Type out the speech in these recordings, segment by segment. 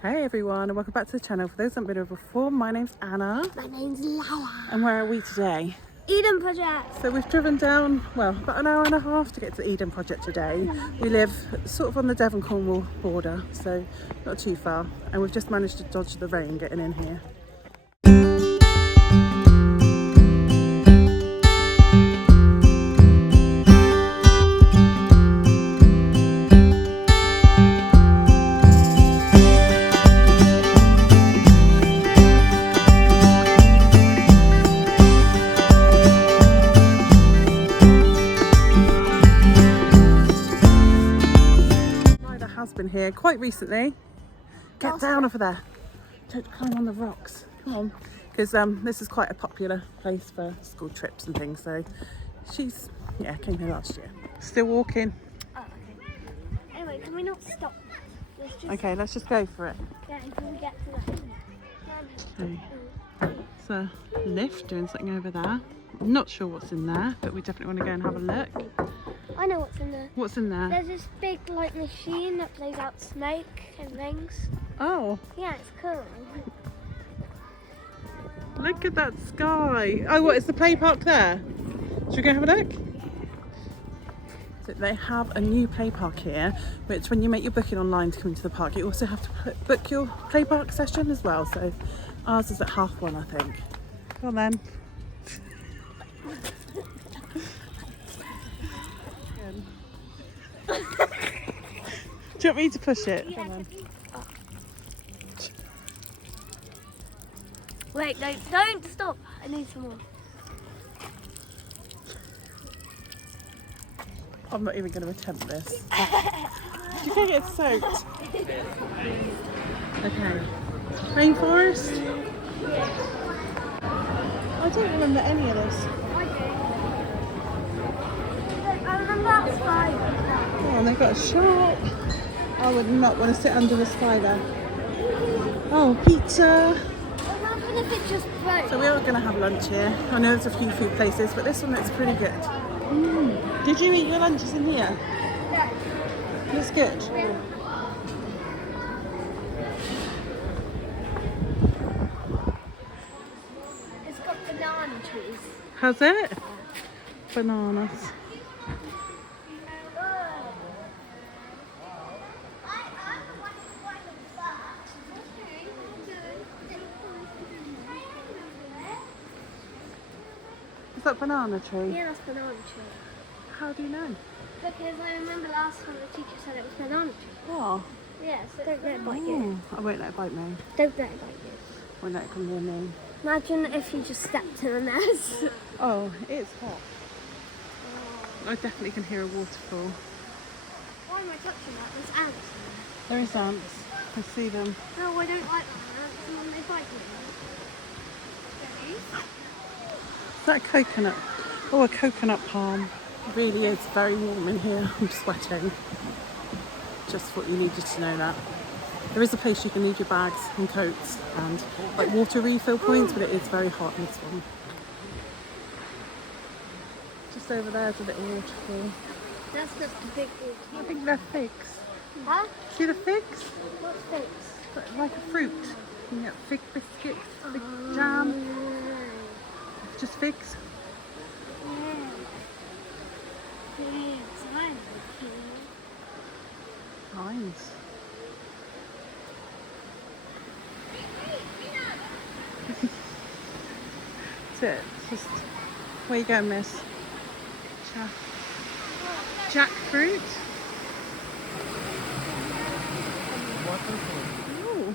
Hey everyone, and welcome back to the channel. For those that haven't been here before, my name's Anna. My name's Lala. And where are we today? Eden Project. So we've driven down, well, about an hour and a half to get to the Eden Project today. We live sort of on the Devon-Cornwall border, so not too far. And we've just managed to dodge the rain getting in here. Has been here quite recently. Get down over there. Don't climb on the rocks. Come on. Because this is quite a popular place for school trips and things. So she's, came here last year. Still walking. Oh, okay. Anyway, can we not stop? Okay, let's just go for it. Yeah, until we get to that. It's a lift doing something over there. I'm not sure what's in there, but we definitely want to go and have a look. I know what's in there. What's in there? There's this big machine that plays out smoke and things. Oh. Yeah, it's cool. Look at that sky. Oh, what, is the play park there? Should we go have a look? So they have a new play park here, which when you make your booking online to come into the park, you also have to book your play park session as well. So ours is at 1:30, I think. Go on then. Do you want me to push it? Yeah. Come on. Wait, no, don't stop. I need some more. I'm not even going to attempt this. You can get soaked. Okay. Rainforest? I don't remember any of this. I remember that spider. Oh, and they've got a shark. I would not want to sit under the spider. Oh, pizza. Imagine if it just broke. So we are going to have lunch here. I know there's a few food places, but this one looks pretty good. Did you eat your lunches in here? Yeah. Looks good. It's got banana trees. Has it? Bananas. Is that banana tree? Yeah, that's banana tree. How do you know? Because I remember last time the teacher said it was banana tree. Oh. Yeah, so don't let it bite you. I won't let it bite me. Don't let it bite you. Won't let it come near me. Imagine if you just stepped in a mess. Oh, it's hot. I definitely can hear a waterfall. Why am I touching that? There's ants in There is ants. I see them. there. No, I don't like ants and then they bite me. Is that a coconut? Oh, a coconut palm. It really is very warm in here. I'm sweating. Just thought you needed to know that. There is a place you can leave your bags and coats and like water refill points, but it is very hot in this one. Just over there is a little waterfall. That's just a big I water. think they're figs. Huh? See the figs? What's figs? Like a fruit. You can get fig biscuits, fig jam. Just figs. Nice. That's it. It's just where you going, miss? Jackfruit. Ooh.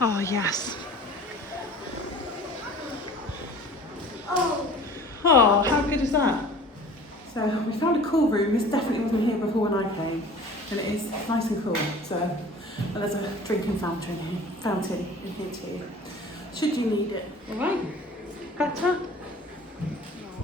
Oh yes. Oh, how good is that? So we found a cool room. This definitely wasn't here before when I came, and it is nice and cool. So, and there's a drinking fountain in here too. Should you need it? All right. Better.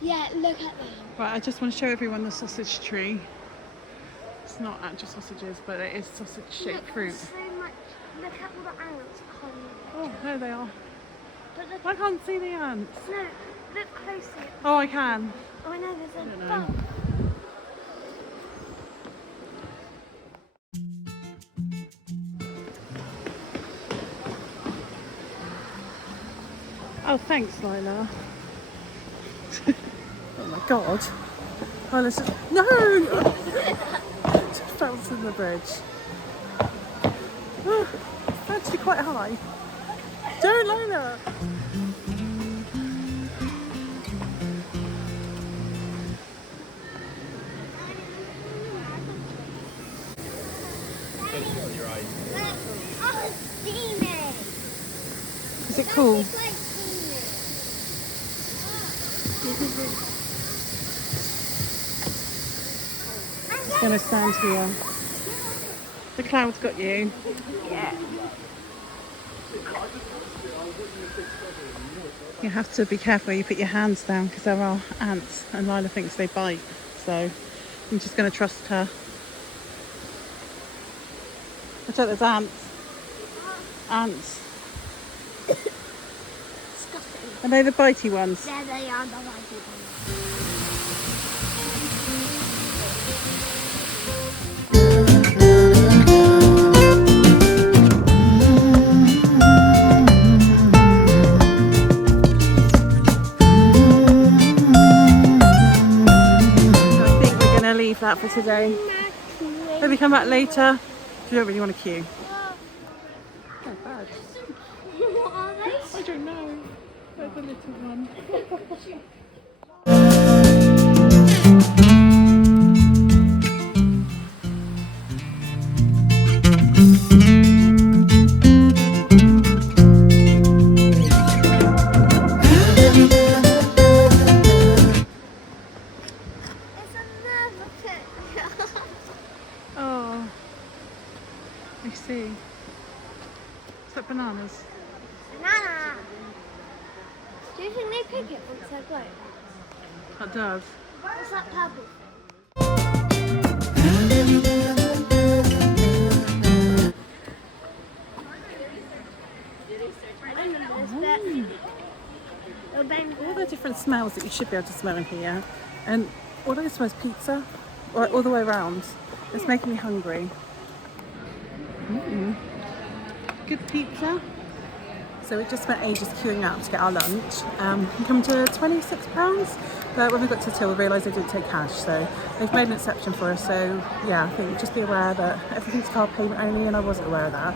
Yeah, look at them. Right, I just want to show everyone the sausage tree. It's not actual sausages, but it is sausage-shaped fruit. So much. Look at all the ants behind me. Oh, there they are. But look, I can't see the ants. no, look closely at Oh, I can. Oh, I know, there's a know. bump. Oh, thanks, Lila. Oh my god. Lila's just... No! Just fell to the bridge. Oh, it's actually quite high. Don't, Lila! Oh, steaming. Is it cool? It's like steaming. Just gonna stand here. The cloud's got you. Yeah. You have to be careful where you put your hands down because there are ants and Lila thinks they bite. So I'm just gonna trust her. Watch out, there's ants. Ants. Disgusting. Are they the bitey ones? There they are, the white people. I think we're gonna leave that for today. Maybe come back later. You don't really want to queue. Oh, bad. What are they? I don't know. There's a little one. It's another picture. Oh, I see. Is that bananas? Banana. Do you think they pick it once they grow? That does. What's that purple? I remember this bit. Little bang. All the different smells that you should be able to smell in here. And all I smell is pizza, or all the way around. It's making me hungry. Good pizza. So we just spent ages queuing up to get our lunch. We come to £26, but when we got to the till we realised they didn't take cash, so they've made an exception for us. So yeah, I think just be aware that everything's card payment only, and I wasn't aware of that.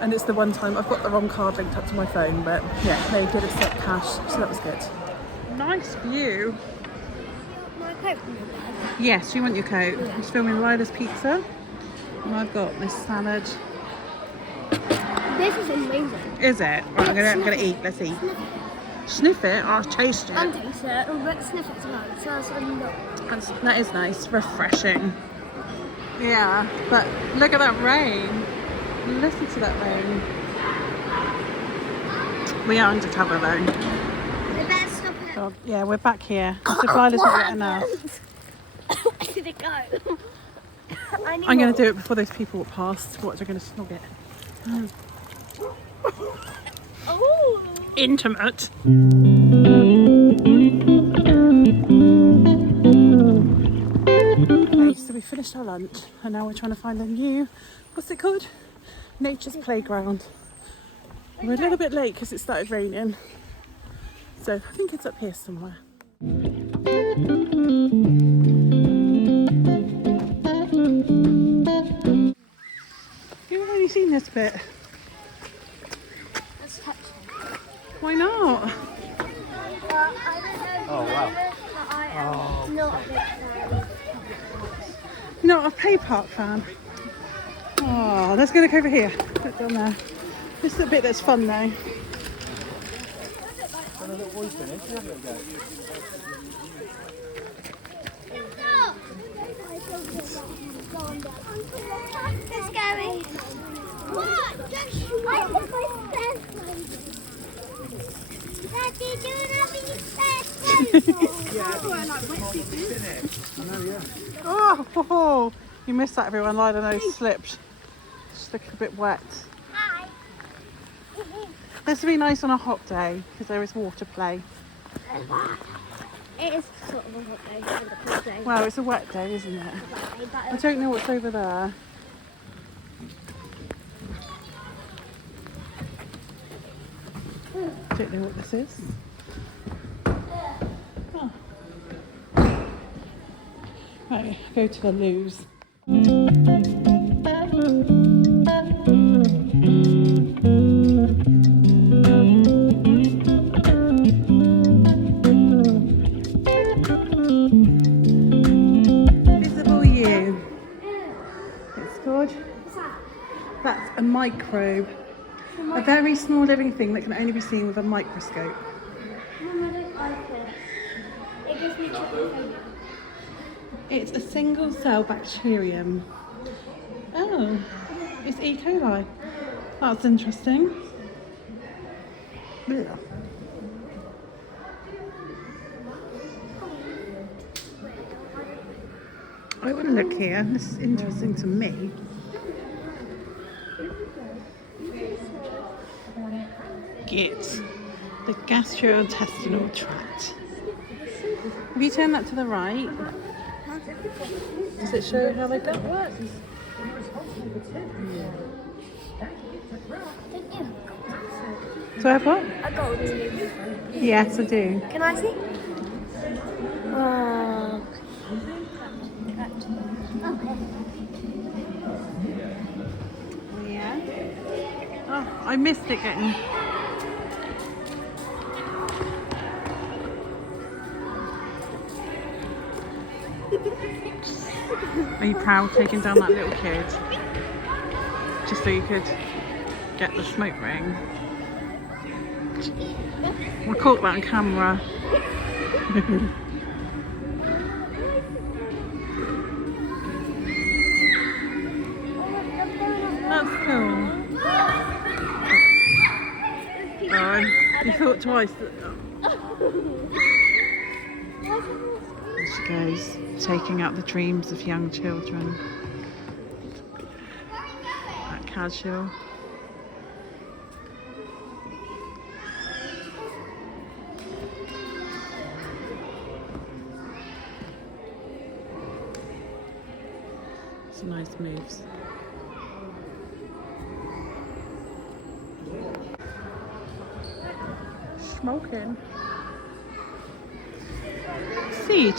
And it's the one time I've got the wrong card linked up to my phone, but yeah, they did accept cash, so that was good. Nice view. My coat from your bag. Yes, you want your coat. I'm just filming Lila's pizza, and I've got this salad. This is amazing. Is it? Right, I'm gonna eat. Let's eat. Sniff it. I'll taste it. I'm taste it, but sniff it as well. It smells a lot. That is nice, refreshing. Yeah, but look at that rain. Listen to that rain. We are under cover though. We better stop it. So, yeah, we're back here. So Lila's not wet enough. Where did it go? I'm going to do it before those people walk past. Watch, they're going to snog it. Oh! Intimate. Okay, so we finished our lunch and now we're trying to find a new, what's it called? Nature's Playground. We're a little bit late because it started raining. So I think it's up here somewhere. You've only seen this bit. Let's touch it. Why not? Well, I don't know if you know this, but I am not a big fan. You're not a play park fan? Oh, let's go look over here. Look down there. This is the bit that's fun though. It's scary. What? I put my stairs. Daddy, do you have any stairs? Oh, you missed that, everyone. Lila nose slipped. Just looking a bit wet. Hi. This would be nice on a hot day because there is water play. It is sort of a hot day and a cold day. Well, it's a wet day, isn't it? But I don't know what's over there. Don't know what this is. Oh. Right, go to the loos. Visible you. It's called. That's a microbe. A very small living thing that can only be seen with a microscope. Mum, I don't like it. It gives me trypophobia. It's a single cell bacterium. Oh, it's E. coli. That's interesting. Yeah. I want to look here. This is interesting to me. Get the gastrointestinal tract. Have you turned that to the right? Does it show how the gut works? Don't you? Do I have what? A gold tooth. Yes, I do. Can I see? Oh. Okay. Yeah. Oh, I missed it getting. Are you proud taking down that little kid? Just so you could get the smoke ring. I caught that on camera. That's cool. Oh, you thought twice. There she goes, taking out the dreams of young children. That casual. Some nice moves. Smoking. Seed.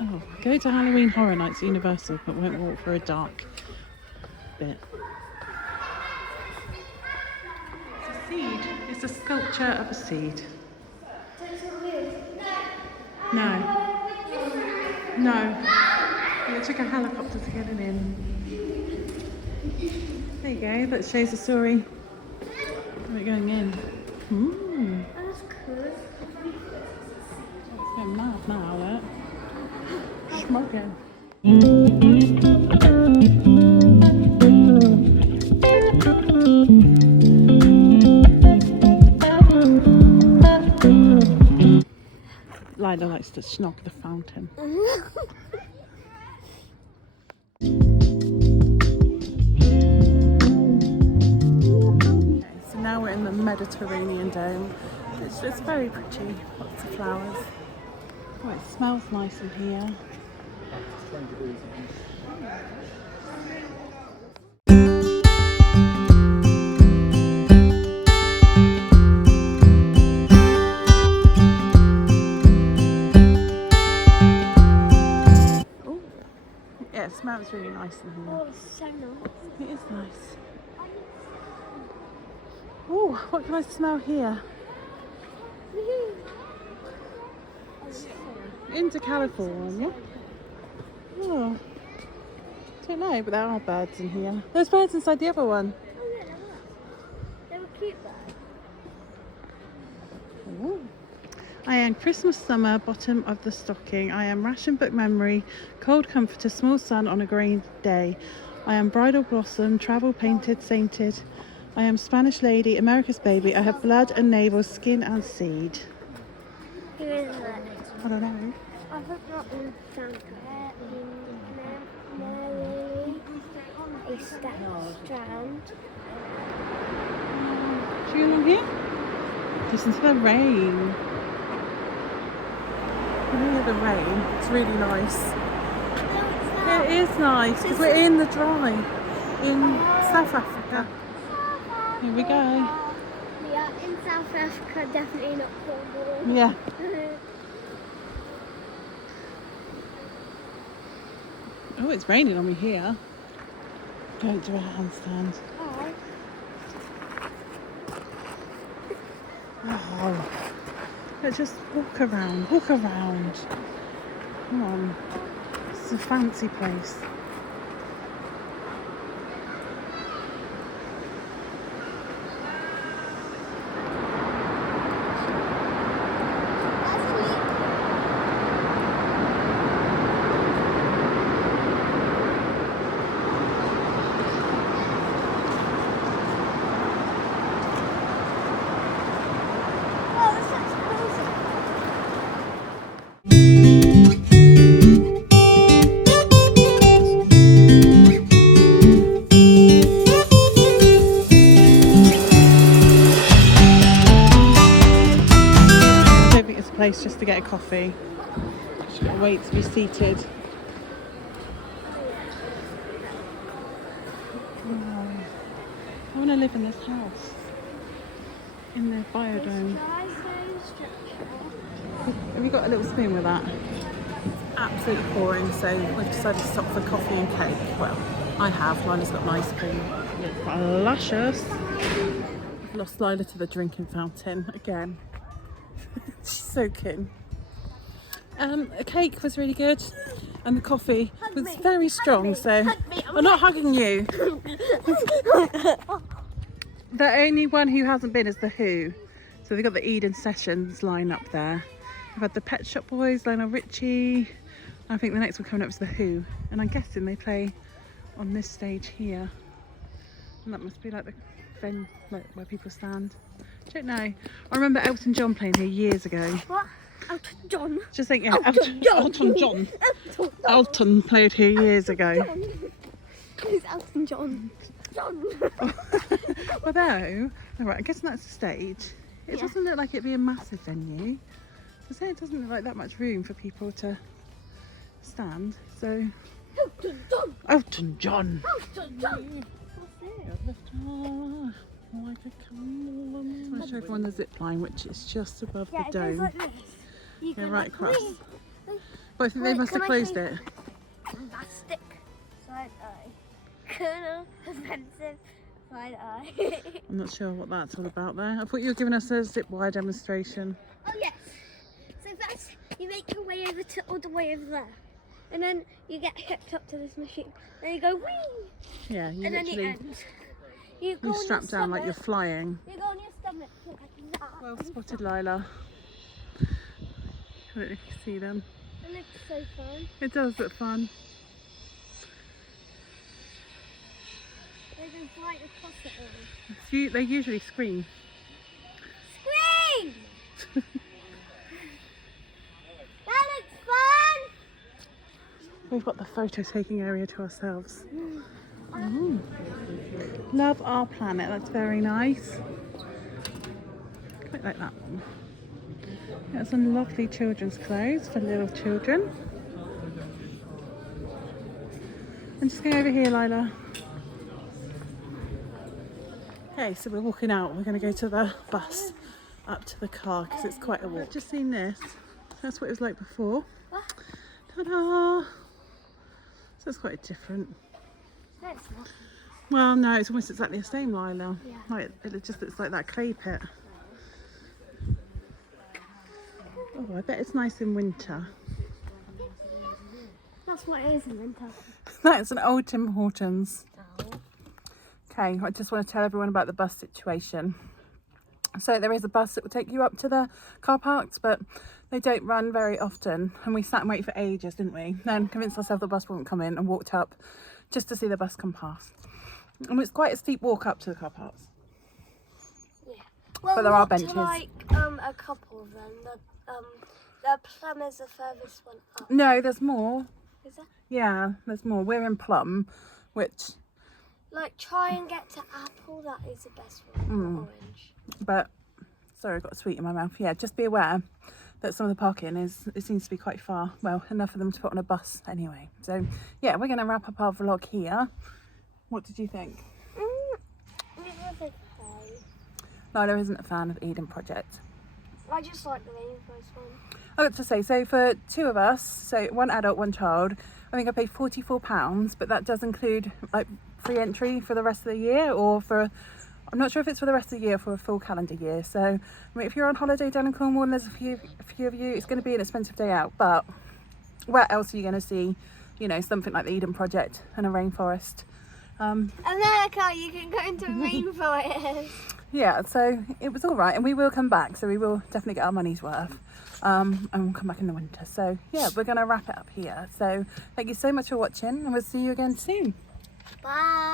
Oh, go to Halloween Horror Nights at Universal, but won't walk through a dark bit. It's a seed. It's a sculpture of a seed. No. No. It took a helicopter to get it in. There you go. That shows the story. We're going in. That's cool. It's going mad now, look. Smoking. Lila likes to snog the fountain. Okay, so now we're in the Mediterranean Dome. It's just very pretty, lots of flowers. Oh, it smells nice in here. Oh, yeah, it smells really nice in here. Oh, it's so nice. It is nice. Oh, what can I smell here? Into California. Oh, don't know, but there are birds in here. There's birds inside the other one. Oh yeah, they were cute birds. Ooh. I am Christmas summer, bottom of the stocking. I am ration book memory, cold comforter, small sun on a grey day. I am bridal blossom, travel painted, sainted. I am Spanish lady, America's baby. I have blood and navel, skin and seed. Who is it? I don't know. I forgot the Santa. Mary. steps round. Should we go along here? Listen to the rain. You hear the rain? It's really nice. No, It is nice because we're in the dry in South Africa. Here we go. We are in South Africa, definitely not Cornwall. Yeah. Oh, it's raining on me here. Don't do a handstand. Oh. Oh. Let's just walk around, walk around. Come on. It's a fancy place. Place just to get a coffee. Just gotta wait to be seated. Oh, I want to live in this house, in the biodome. Have you got a little spoon with that? Absolutely pouring, so we've decided to stop for coffee and cake. Well, I have. Lila's got an ice cream. It's luscious. I've lost Lila to the drinking fountain again. She's soaking. A cake was really good, and the coffee was very strong. So I'm not hugging you. The only one who hasn't been is the Who. So they've got the Eden Sessions line up there. We've had the Pet Shop Boys, Lionel Richie. I think the next one coming up is the Who, and I'm guessing they play on this stage here. And that must be like the venue, like where people stand. Don't know. I remember Elton John playing here years ago. What? Elton John? Just think, yeah, Elton John. Elton played here years ago. Who's Elton John? John. Although, alright, I guess that's the stage. It doesn't look like it'd be a massive venue. So say it doesn't look like that much room for people to stand. So Elton John. Elton John. Elton John. What's it? Like a candle. I want to show everyone the zip line, which is just above the It goes dome. like this. You Yeah, go right like across. this. But I think they Wait, must have can I closed show it. Bombastic. Side eye. Colonel. Offensive. Side eye. I'm not sure what that's all about there. I thought you were giving us a zip wire demonstration. Oh yes. So first you make your way over to all the way over there. And then you get hooked up to this machine. Then you go whee! Yeah, you And then you literally end. You go you're on strapped your down like you're stomach. flying. You go on your stomach like that. Well spotted, Lila. I don't know if you can see them. It looks so fun. It does look fun. They can fly across it all. They usually scream. Scream! That looks fun! We've got the photo taking area to ourselves. Ooh. Love our planet, that's very nice. Quite like that one. Got some lovely children's clothes for little children. And just go over here, Lila. Okay, so we're walking out. We're going to go to the bus up to the car because it's quite a walk. I've just seen this. That's what it was like before. Ta-da! So it's quite different. No, it's not. Well, no, it's almost exactly the same, Lila. Yeah. Like, it just looks like that clay pit. Oh, I bet it's nice in winter. That's what it is in winter. That's an old Tim Hortons. Okay, I just want to tell everyone about the bus situation. So there is a bus that will take you up to the car parks, but they don't run very often. And we sat and waited for ages, didn't we? Then convinced ourselves the bus wouldn't come in and walked up just to see the bus come past. And it's quite a steep walk up to the car parks. Yeah. Well, But there are not benches. To like a couple of them. The Plum is the furthest one up. No, there's more. Is there? Yeah, there's more. We're in Plum, which Like, try and get to apple. That is the best one. Orange. But sorry, I've got a sweet in my mouth. Yeah, just be aware that some of the parking it seems to be quite far. Well, enough for them to put on a bus anyway. So yeah, we're going to wrap up our vlog here. What did you think? Nyla isn't a fan of Eden Project. I just like the Rainforest one. I got to say, so for 2 of us, so 1 adult, 1 child, I think I paid £44, but that does include like free entry for the rest of the year, or for, I'm not sure if it's for the rest of the year or for a full calendar year. So I mean, if you're on holiday down in Cornwall and there's a few of you, it's going to be an expensive day out, but where else are you going to see, you know, something like the Eden Project and a rainforest? America, you can go into Rainforest. Yeah, so it was all right, and we will come back, so we will definitely get our money's worth, and we'll come back in the winter. So yeah, we're going to wrap it up here. So thank you so much for watching, and we'll see you again soon. Bye.